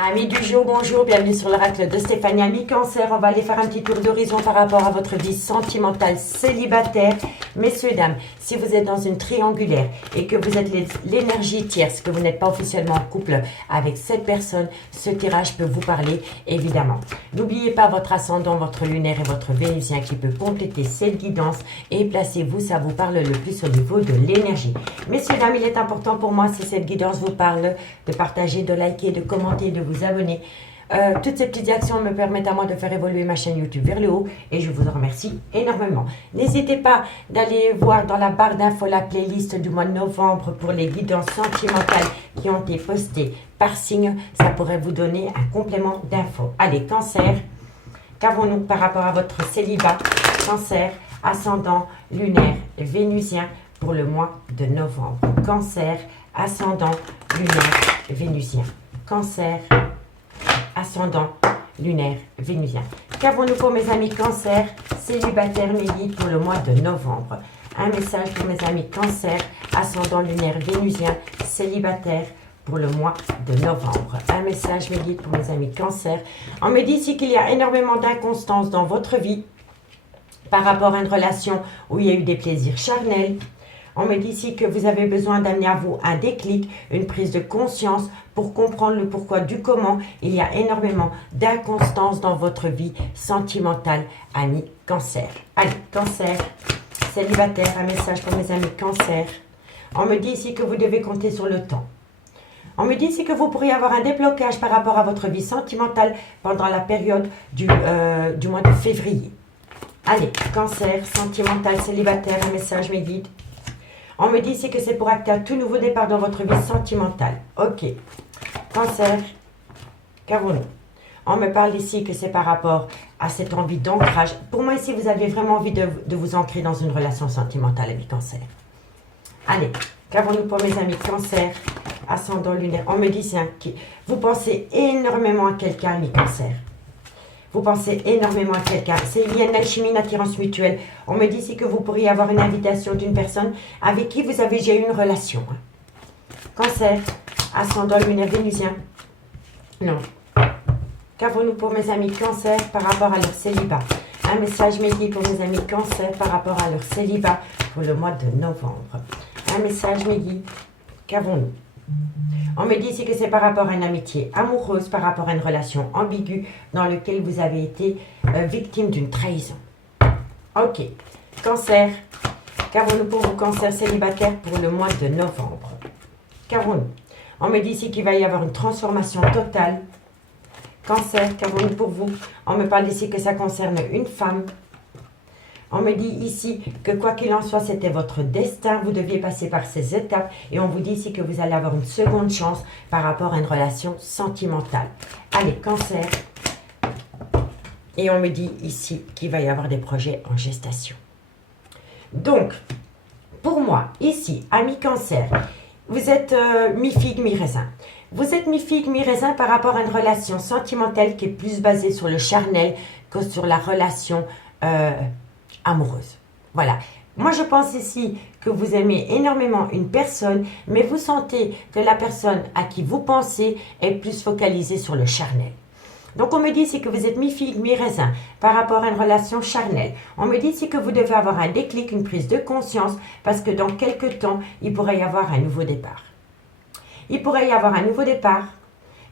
Amis du jour, bonjour, bienvenue sur l'oracle de Stéphanie. Amis Cancer, on va aller faire un petit tour d'horizon par rapport à votre vie sentimentale célibataire. Messieurs, dames, si vous êtes dans une triangulaire et que vous êtes l'énergie tierce, que vous n'êtes pas officiellement en couple avec cette personne, ce tirage peut vous parler, évidemment. N'oubliez pas votre ascendant, votre lunaire et votre vénusien qui peut compléter cette guidance et placez-vous, ça vous parle le plus au niveau de l'énergie. Messieurs, dames, il est important pour moi, si cette guidance vous parle, de partager, de liker, de commenter, de vous abonner. Toutes ces petites actions me permettent à moi de faire évoluer ma chaîne YouTube vers le haut et je vous en remercie énormément. N'hésitez pas d'aller voir dans la barre d'infos la playlist du mois de novembre pour les guidances sentimentales qui ont été postées par signe. Ça pourrait vous donner un complément d'infos. Allez, Cancer, qu'avons-nous par rapport à votre célibat? Cancer, ascendant, lunaire, vénusien pour le mois de novembre. Cancer, ascendant, lunaire, vénusien. Cancer, ascendant, lunaire, vénusien. Qu'avons-nous pour mes amis Cancer, célibataires, mes guides pour le mois de novembre? Un message pour mes amis Cancer, ascendant, lunaire, vénusien, célibataire pour le mois de novembre. Un message, mes guides pour mes amis Cancer. On me dit ici qu'il y a énormément d'inconstance dans votre vie par rapport à une relation où il y a eu des plaisirs charnels. On me dit ici que vous avez besoin d'amener à vous un déclic, une prise de conscience pour comprendre le pourquoi du comment. Il y a énormément d'inconstance dans votre vie sentimentale, amis Cancer. Allez, Cancer, célibataire, un message pour mes amis Cancer. On me dit ici que vous devez compter sur le temps. On me dit ici que vous pourriez avoir un déblocage par rapport à votre vie sentimentale pendant la période du mois de février. Allez, Cancer, sentimental, célibataire, un message, mes guides. On me dit ici que c'est pour acter un tout nouveau départ dans votre vie sentimentale. Ok. Cancer, qu'avons-nous? On me parle ici que c'est par rapport à cette envie d'ancrage. Pour moi ici, vous avez vraiment envie de vous ancrer dans une relation sentimentale, amis Cancer. Allez, qu'avons-nous pour mes amis Cancer, ascendant lunaire? On me dit que vous pensez énormément à quelqu'un, amis Cancer. Vous pensez énormément à quelqu'un. Il y a une alchimie, une attirance mutuelle. On me dit ici que vous pourriez avoir une invitation d'une personne avec qui vous avez déjà eu une relation. Cancer, ascendant lunaire, vénusien. Non. Qu'avons-nous pour mes amis Cancer par rapport à leur célibat? Un message médié pour mes amis Cancer par rapport à leur célibat pour le mois de novembre. Un message médié. Qu'avons-nous? On me dit ici que c'est par rapport à une amitié amoureuse, par rapport à une relation ambiguë dans laquelle vous avez été victime d'une trahison. Ok. Cancer. Qu'avons-nous pour vous, Cancer célibataire, pour le mois de novembre? Qu'avons-nous? On me dit ici qu'il va y avoir une transformation totale. Cancer, qu'avons-nous pour vous? On me parle ici que ça concerne une femme. On me dit ici que quoi qu'il en soit, c'était votre destin. Vous deviez passer par ces étapes. Et on vous dit ici que vous allez avoir une seconde chance par rapport à une relation sentimentale. Allez, Cancer. Et on me dit ici qu'il va y avoir des projets en gestation. Donc, pour moi, ici, amis Cancer, vous êtes mi-figue, mi-raisin. Vous êtes mi-figue, mi-raisin par rapport à une relation sentimentale qui est plus basée sur le charnel que sur la relation amoureuse. Voilà. Moi, je pense ici que vous aimez énormément une personne, mais vous sentez que la personne à qui vous pensez est plus focalisée sur le charnel. Donc, on me dit ici que vous êtes mi-figue, mi-raisin par rapport à une relation charnelle. On me dit ici que vous devez avoir un déclic, une prise de conscience, parce que dans quelques temps, il pourrait y avoir un nouveau départ. Il pourrait y avoir un nouveau départ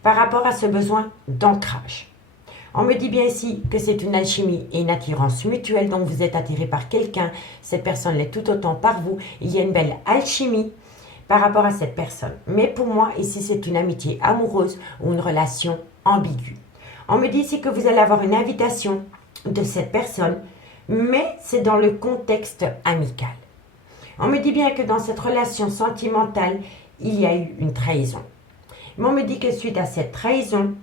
par rapport à ce besoin d'ancrage. On me dit bien ici que c'est une alchimie et une attirance mutuelle, donc vous êtes attiré par quelqu'un, cette personne l'est tout autant par vous. Il y a une belle alchimie par rapport à cette personne. Mais pour moi, ici, c'est une amitié amoureuse ou une relation ambiguë. On me dit ici que vous allez avoir une invitation de cette personne, mais c'est dans le contexte amical. On me dit bien que dans cette relation sentimentale, il y a eu une trahison. Mais on me dit que suite à cette trahison,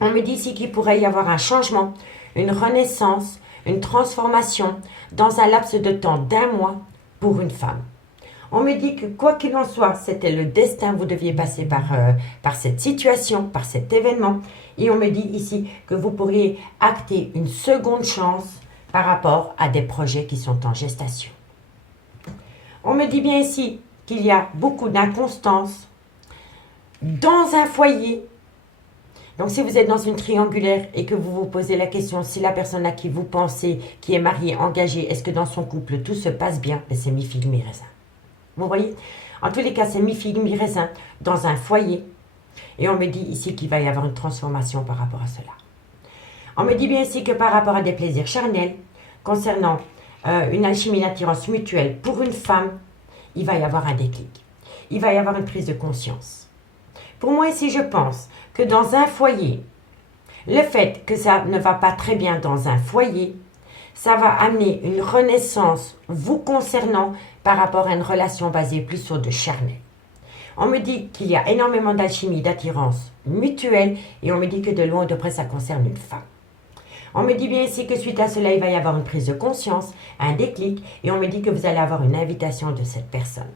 on me dit ici qu'il pourrait y avoir un changement, une renaissance, une transformation dans un laps de temps d'1 mois pour une femme. On me dit que quoi qu'il en soit, c'était le destin, vous deviez passer par cette situation, par cet événement. Et on me dit ici que vous pourriez acter une seconde chance par rapport à des projets qui sont en gestation. On me dit bien ici qu'il y a beaucoup d'inconstance dans un foyer Donc, si vous êtes dans une triangulaire et que vous vous posez la question si la personne à qui vous pensez, qui est mariée, engagée, est-ce que dans son couple tout se passe bien, ben, c'est mi-figue, mi-raisin. Vous voyez? En tous les cas, c'est mi-figue, mi-raisin dans un foyer. Et on me dit ici qu'il va y avoir une transformation par rapport à cela. On me dit bien ici que par rapport à des plaisirs charnels, concernant une alchimie d'attirance mutuelle pour une femme, il va y avoir un déclic. Il va y avoir une prise de conscience. Pour moi ici, je pense que dans un foyer, le fait que ça ne va pas très bien dans un foyer, ça va amener une renaissance vous concernant par rapport à une relation basée plus sur de charnel. On me dit qu'il y a énormément d'alchimie, d'attirance mutuelle et on me dit que de loin ou de près, ça concerne une femme. On me dit bien ici que suite à cela, il va y avoir une prise de conscience, un déclic et on me dit que vous allez avoir une invitation de cette personne.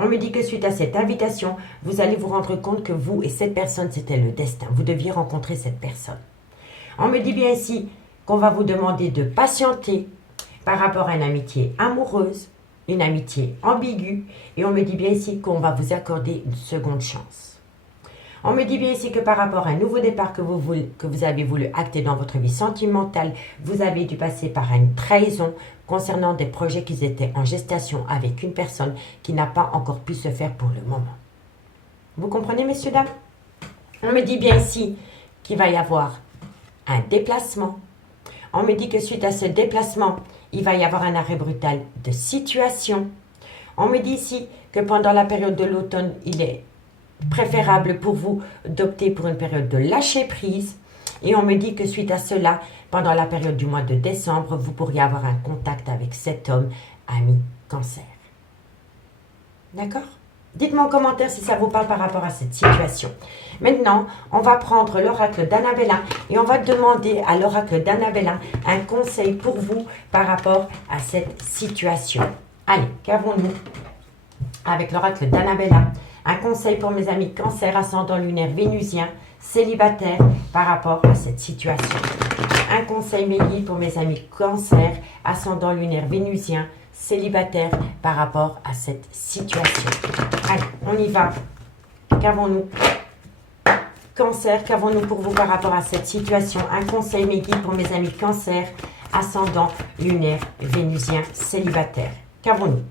On me dit que suite à cette invitation, vous allez vous rendre compte que vous et cette personne, c'était le destin. Vous deviez rencontrer cette personne. On me dit bien ici qu'on va vous demander de patienter par rapport à une amitié amoureuse, une amitié ambiguë. Et on me dit bien ici qu'on va vous accorder une seconde chance. On me dit bien ici que par rapport à un nouveau départ que vous avez voulu acter dans votre vie sentimentale, vous avez dû passer par une trahison concernant des projets qui étaient en gestation avec une personne qui n'a pas encore pu se faire pour le moment. Vous comprenez, messieurs, dames? On me dit bien ici qu'il va y avoir un déplacement. On me dit que suite à ce déplacement, il va y avoir un arrêt brutal de situation. On me dit ici que pendant la période de l'automne, il est préférable pour vous d'opter pour une période de lâcher prise. Et on me dit que suite à cela, pendant la période du mois de décembre, vous pourriez avoir un contact avec cet homme, ami Cancer. D'accord? Dites-moi en commentaire si ça vous parle par rapport à cette situation. Maintenant, on va prendre l'oracle d'Annabella et on va demander à l'oracle d'Annabella un conseil pour vous par rapport à cette situation. Allez, qu'avons-nous avec l'oracle d'Annabella? Un conseil pour mes amis Cancer, ascendant lunaire vénusien, célibataire par rapport à cette situation. Un conseil Méli pour mes amis Cancer, ascendant lunaire vénusien, célibataire par rapport à cette situation. Allez, on y va. Qu'avons-nous? Cancer, qu'avons-nous pour vous par rapport à cette situation? Un conseil Méli pour mes amis Cancer, ascendant lunaire vénusien, célibataire. Qu'avons-nous?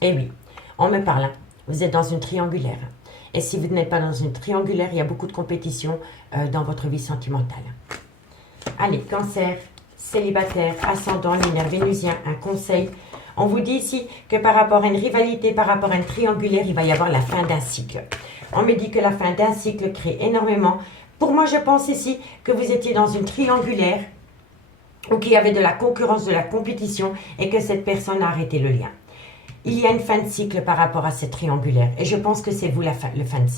Eh oui, on me parle. Vous êtes dans une triangulaire. Et si vous n'êtes pas dans une triangulaire, il y a beaucoup de compétition dans votre vie sentimentale. Allez, Cancer, célibataire, ascendant, lunaire, vénusien, un conseil. On vous dit ici que par rapport à une rivalité, par rapport à une triangulaire, il va y avoir la fin d'un cycle. On me dit que la fin d'un cycle crée énormément. Pour moi, je pense ici que vous étiez dans une triangulaire ou qu'il y avait de la concurrence, de la compétition et que cette personne a arrêté le lien. Il y a une fin de cycle par rapport à cette triangulaire. Et je pense que c'est vous la fin de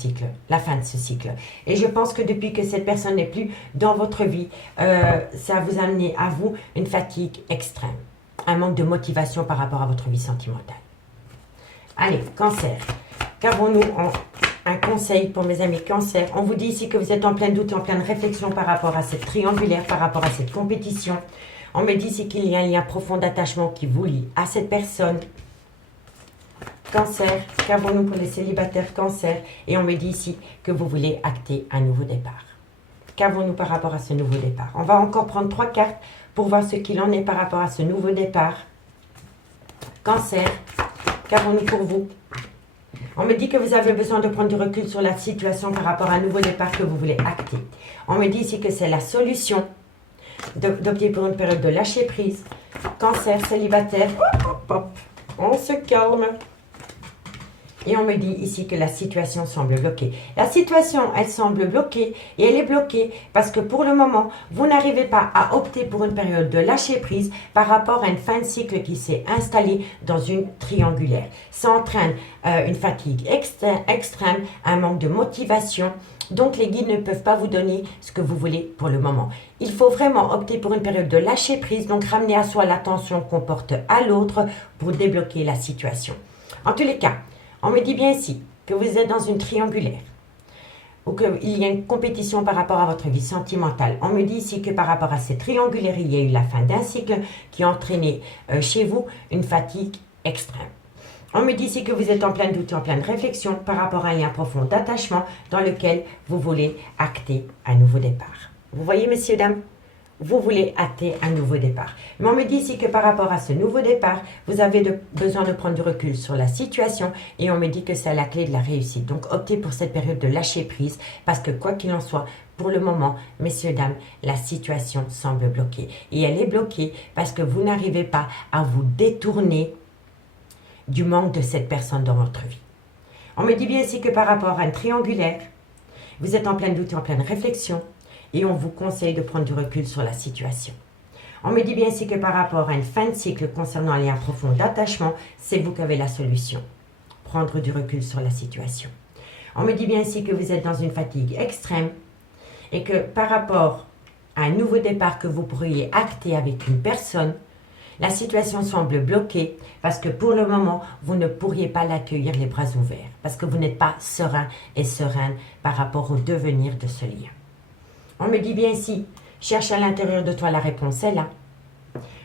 ce cycle. Et je pense que depuis que cette personne n'est plus dans votre vie, ça vous a amené à vous une fatigue extrême. Un manque de motivation par rapport à votre vie sentimentale. Allez, Cancer. Qu'avons-nous un conseil pour mes amis Cancer? On vous dit ici que vous êtes en plein doute, en pleine réflexion par rapport à cette triangulaire, par rapport à cette compétition. On me dit ici qu'il y a un lien profond d'attachement qui vous lie à cette personne. Cancer, qu'avons-nous pour les célibataires Cancer? Et on me dit ici que vous voulez acter un nouveau départ. Qu'avons-nous par rapport à ce nouveau départ? On va encore prendre 3 cartes pour voir ce qu'il en est par rapport à ce nouveau départ. Cancer, qu'avons-nous pour vous? On me dit que vous avez besoin de prendre du recul sur la situation par rapport à un nouveau départ que vous voulez acter. On me dit ici que c'est la solution d'opter pour une période de lâcher prise. Cancer, célibataire, hop, hop, on se calme. Et on me dit ici que la situation semble bloquée. La situation, elle semble bloquée et elle est bloquée parce que pour le moment, vous n'arrivez pas à opter pour une période de lâcher prise par rapport à une fin de cycle qui s'est installée dans une triangulaire. Ça entraîne une fatigue extrême, un manque de motivation. Donc les guides ne peuvent pas vous donner ce que vous voulez pour le moment. Il faut vraiment opter pour une période de lâcher prise, donc ramener à soi l'attention qu'on porte à l'autre pour débloquer la situation. En tous les cas, on me dit bien ici que vous êtes dans une triangulaire ou qu'il y a une compétition par rapport à votre vie sentimentale. On me dit ici que par rapport à cette triangulaire, il y a eu la fin d'un cycle qui a entraîné chez vous une fatigue extrême. On me dit ici que vous êtes en plein doute et en pleine réflexion par rapport à un lien profond d'attachement dans lequel vous voulez acter un nouveau départ. Vous voyez, messieurs, dames, vous voulez acter un nouveau départ. Mais on me dit ici que par rapport à ce nouveau départ, vous avez besoin de prendre du recul sur la situation et on me dit que c'est la clé de la réussite. Donc, optez pour cette période de lâcher prise parce que quoi qu'il en soit, pour le moment, messieurs, dames, la situation semble bloquée. Et elle est bloquée parce que vous n'arrivez pas à vous détourner du manque de cette personne dans votre vie. On me dit bien ici que par rapport à un triangulaire, vous êtes en plein doute et en pleine réflexion et on vous conseille de prendre du recul sur la situation. On me dit bien ici que par rapport à une fin de cycle concernant un lien profond d'attachement, c'est vous qui avez la solution. Prendre du recul sur la situation. On me dit bien ici que vous êtes dans une fatigue extrême et que par rapport à un nouveau départ que vous pourriez acter avec une personne, la situation semble bloquée parce que pour le moment, vous ne pourriez pas l'accueillir les bras ouverts parce que vous n'êtes pas serein et sereine par rapport au devenir de ce lien. On me dit bien ici, cherche à l'intérieur de toi, la réponse est là.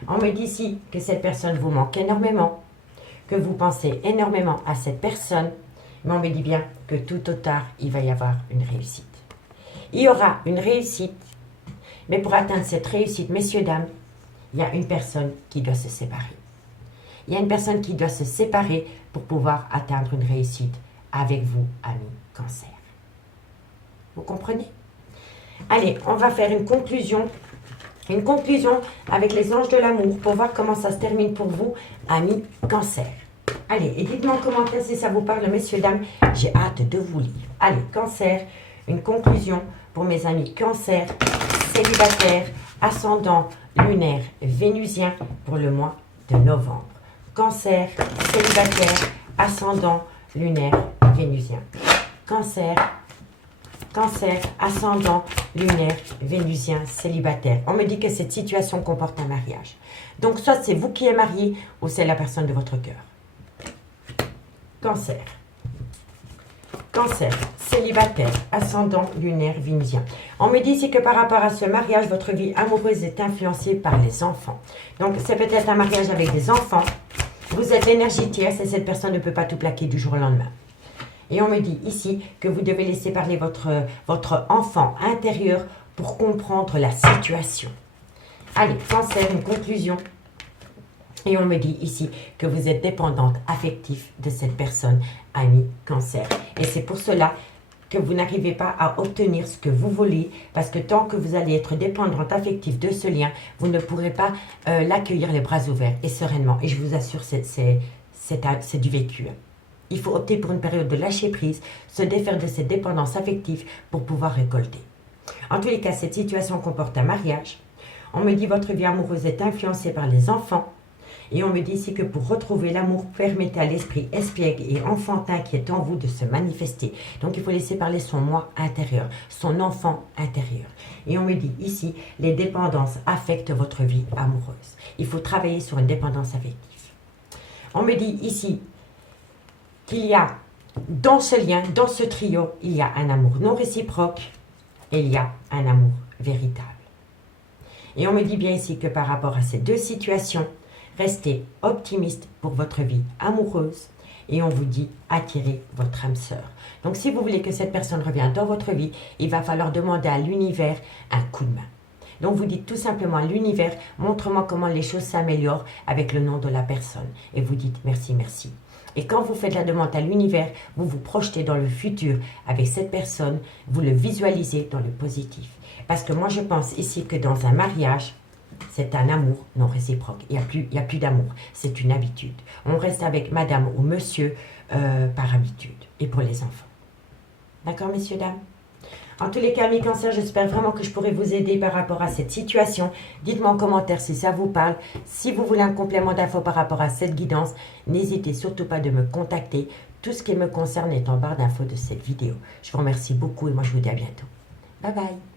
On me dit ici que cette personne vous manque énormément, que vous pensez énormément à cette personne, mais on me dit bien que tôt ou tard, il va y avoir une réussite. Il y aura une réussite, mais pour atteindre cette réussite, messieurs, dames, il y a une personne qui doit se séparer. Il y a une personne qui doit se séparer pour pouvoir atteindre une réussite avec vous, amis Cancer. Vous comprenez? Allez, on va faire une conclusion avec les anges de l'amour pour voir comment ça se termine pour vous, amis Cancer. Allez, et dites-moi en commentaire si ça vous parle, messieurs, dames. J'ai hâte de vous lire. Allez, Cancer, une conclusion pour mes amis Cancer, célibataires, ascendant lunaire vénusien pour le mois de novembre. Cancer, célibataire, ascendant lunaire vénusien. Cancer, ascendant lunaire vénusien, célibataire. On me dit que cette situation comporte un mariage. Donc, soit c'est vous qui êtes marié ou c'est la personne de votre cœur. Cancer, célibataire, ascendant lunaire vénusien. On me dit ici que par rapport à ce mariage, votre vie amoureuse est influencée par les enfants. Donc, c'est peut-être un mariage avec des enfants. Vous êtes l'énergie tierce et cette personne ne peut pas tout plaquer du jour au lendemain. Et on me dit ici que vous devez laisser parler votre enfant intérieur pour comprendre la situation. Allez, Cancer, une conclusion. Et on me dit ici que vous êtes dépendante affective de cette personne, ami Cancer. Et c'est pour cela que vous n'arrivez pas à obtenir ce que vous voulez, parce que tant que vous allez être dépendante affective de ce lien, vous ne pourrez pas l'accueillir les bras ouverts et sereinement. Et je vous assure, c'est du vécu. Il faut opter pour une période de lâcher prise, se défaire de cette dépendance affective pour pouvoir récolter. En tous les cas, cette situation comporte un mariage. On me dit que votre vie amoureuse est influencée par les enfants. Et on me dit ici que pour retrouver l'amour, permettez à l'esprit espiègle et enfantin qui est en vous de se manifester. Donc il faut laisser parler son moi intérieur, son enfant intérieur. Et on me dit ici, les dépendances affectent votre vie amoureuse. Il faut travailler sur une dépendance affective. On me dit ici qu'il y a dans ce lien, dans ce trio, il y a un amour non réciproque et il y a un amour véritable. Et on me dit bien ici que par rapport à ces deux situations, restez optimiste pour votre vie amoureuse et on vous dit attirez votre âme sœur. Donc si vous voulez que cette personne revienne dans votre vie, il va falloir demander à l'univers un coup de main. Donc vous dites tout simplement à l'univers, montre-moi comment les choses s'améliorent avec le nom de la personne. Et vous dites merci, merci. Et quand vous faites la demande à l'univers, vous vous projetez dans le futur avec cette personne, vous le visualisez dans le positif. Parce que moi je pense ici que dans un mariage, c'est un amour non réciproque. Il n'y a plus d'amour. C'est une habitude. On reste avec madame ou monsieur par habitude. Et pour les enfants. D'accord, messieurs, dames? En tous les cas, mes cancers, j'espère vraiment que je pourrai vous aider par rapport à cette situation. Dites-moi en commentaire si ça vous parle. Si vous voulez un complément d'infos par rapport à cette guidance, n'hésitez surtout pas de me contacter. Tout ce qui me concerne est en barre d'infos de cette vidéo. Je vous remercie beaucoup et moi je vous dis à bientôt. Bye bye.